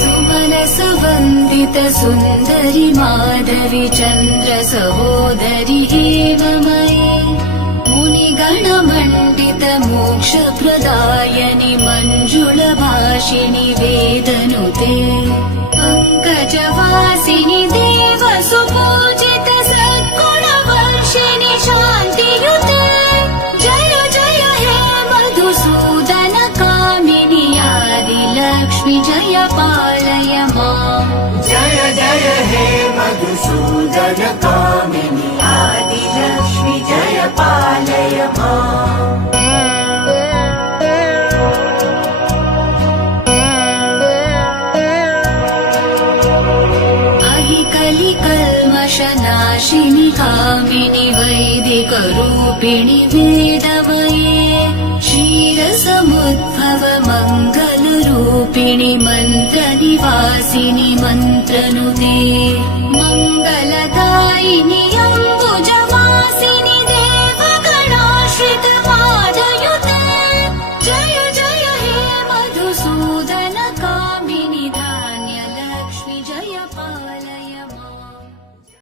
सुमनसवन्दित सुन्दरि माधवि चन्द्र सहोदरि एव मयि मुनिगणमण्डित मोक्षप्रदायनि मञ्जुलभाषिणि वेदनुते पङ्कजवासिनि देव सुपूजित सद्गुणवर्षिणि शान्तियुते जय जय हे मधुसूदन कामिनि आदिलक्ष्मि जय पालय माम् जय जय हे मधुसूदन कामिनि आदिलक्ष्मि जय पालय माम् कलिकल्मषनाशिनि कामिनि वैदिकरूपिणि वेदमये क्षीरसमुद्भव मङ्गलरूपिणि मन्त्रनिवासिनि मन्त्रनुते मङ्गलदायिनि अम्बुजवासिनि